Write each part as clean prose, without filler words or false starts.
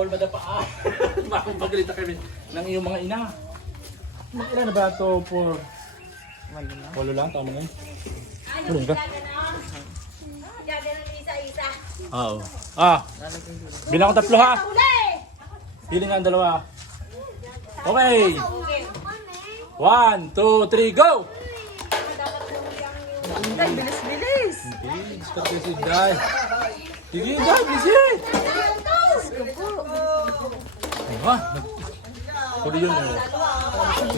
Bawal madapa. Makapagalitan kami ng iyong mga ina. Mag-ilan na ba ito for... Walo lang, tama nga. Walo ka? Oo. Bilang ko tatlo ha. Pili nga ang dalawa. Okay. 1, 2, 3, go! Bilis! Bilis ka kasi dahil. Sige dahil, bilis! Ha? Puli yun eh.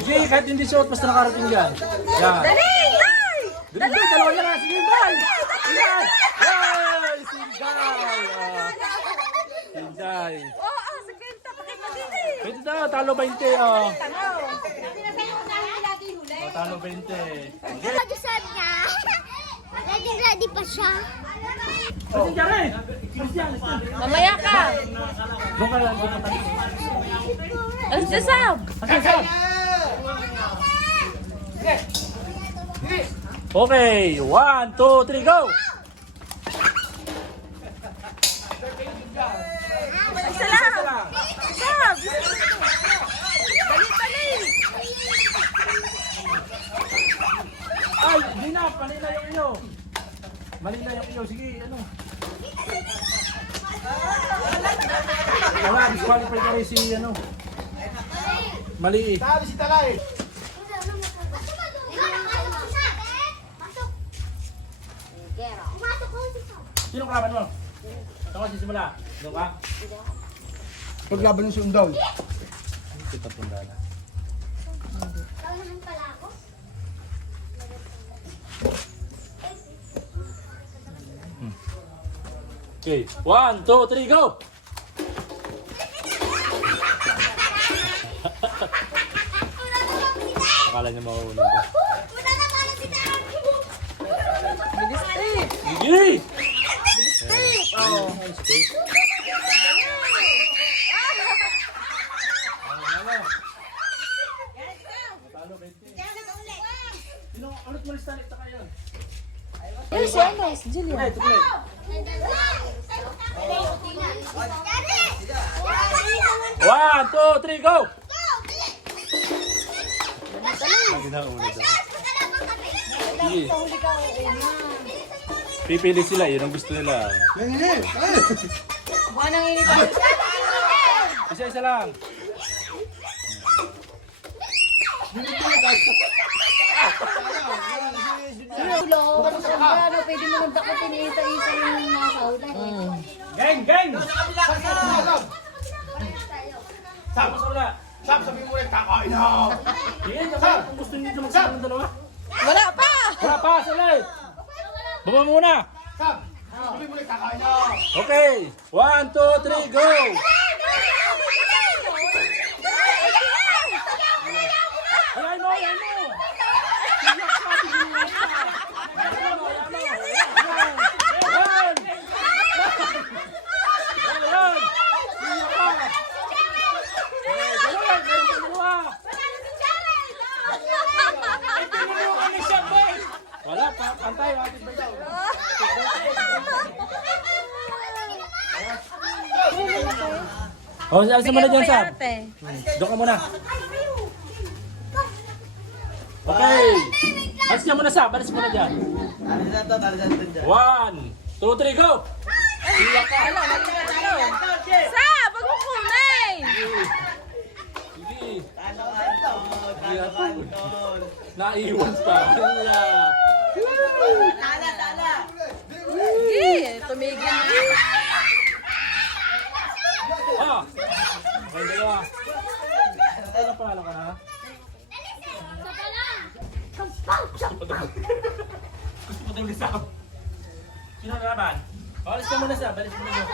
Sige, kahit hindi suot, basta nakarating dyan. Yan. Dali! Dali! Dalawa na lang. Sige, dahil! Yan! Yay! Sinday! Sinday. Oo, sa kwenta. Pakit mo dito eh. Pwede na, talo 20 oh. Tanaw. Oh, talo 20. Pag-usap niya, ready pa siya. Oh, Jare! Mamaya ka. Doon ka lang, doon ka lang. Alas na Sab. Okay, 1, 2, 3, go! Isa lang. Sab. Dali. Ay, hindi na, mali na yung iyo. Mali na yung iyo, sige, ano. Wala, disqualify ka rin si, ano. Mali eh. Tali si Talay. Sino kalaban mo? Saan ka sisimula? Doon ka? Paglaban ng sundaw. Kita pundala. Okay, 1, 2, 3, go! Akala niya mauna ba? Bilis eh. Sige! Oo. Sino, ulit mo listan ito kayo? Eh, si ano? Si Julia. Tuloy, tuloy. 1, 2, 3, go! Hindi na ulit daw. Sige. Pipili sila, yun ang gusto nila. Buwan ang init. Isa-isa lang. Ulo, ano, pwede mo nang dakutin isa-isa yung nasa ulan. Gang, gang! Sama sa wala. Sab, sabi mo rin, kakain na. Yan, naman. Kung gusto niyo magsama ng dalawa. Wala pa. Wala pa, salay! Baba muna! Sab, sabi mo rin, kakain na. Okay! 1, 2, 3, go! Ayan mo, ayan mo! Ayan! Ayan! Wala pa, pantay, wakit ba daw? Oh, alis mo na dyan, Sab. Doon ka muna. Okay. Alis ka muna, Sab. Alis mo na dyan. 1, 2, 3, go! Sab, wag mo kunay. Sige. Naiwan pa. Wala. Sige, tumigil na. Ah! Ay, dalawa. Ano pangalan ka na? Gusto mo itong Sab. Sino na naman? Alis ka muna, Sab. Alis mo na dyan.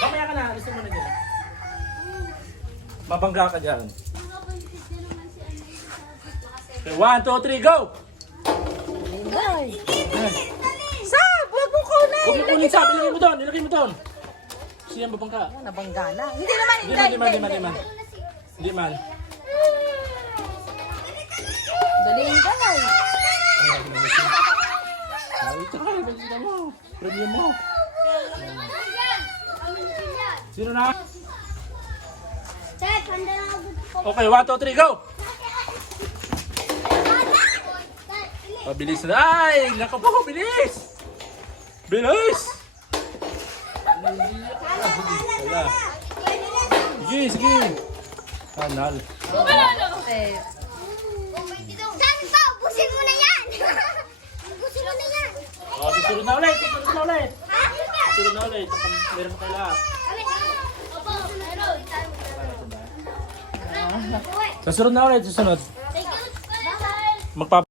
Mamaya ka na. Alis mo na dyan. Mabangga ka dyan. Okay, 1, 2, 3, go! Ay. Sab, wag mo kunay. Huwag mo kunin, Sab. Ilagay mo doon. Ilagay mo doon. Sino ang babangga? Nabangga na. Hindi naman. Hindi man. Hindi man. Daliin ka na. Ay, tsaka, ibigay mo. Premium mo. Sino na? Okay, 1, 2, 3, go! Pabilis na. Ay! Naku po, bilis! Bilis! Wala. Sige, sige. Kanal. Eh, Santo, ubusin mo na yan! Ubusin mo na yan! Oh, susunod na ulit. Susunod na ulit. Susunod na ulit. Meron pa kayo lahat. Opo, meron. Susunod na ulit. Susunod. Thank you. Bye. Magpap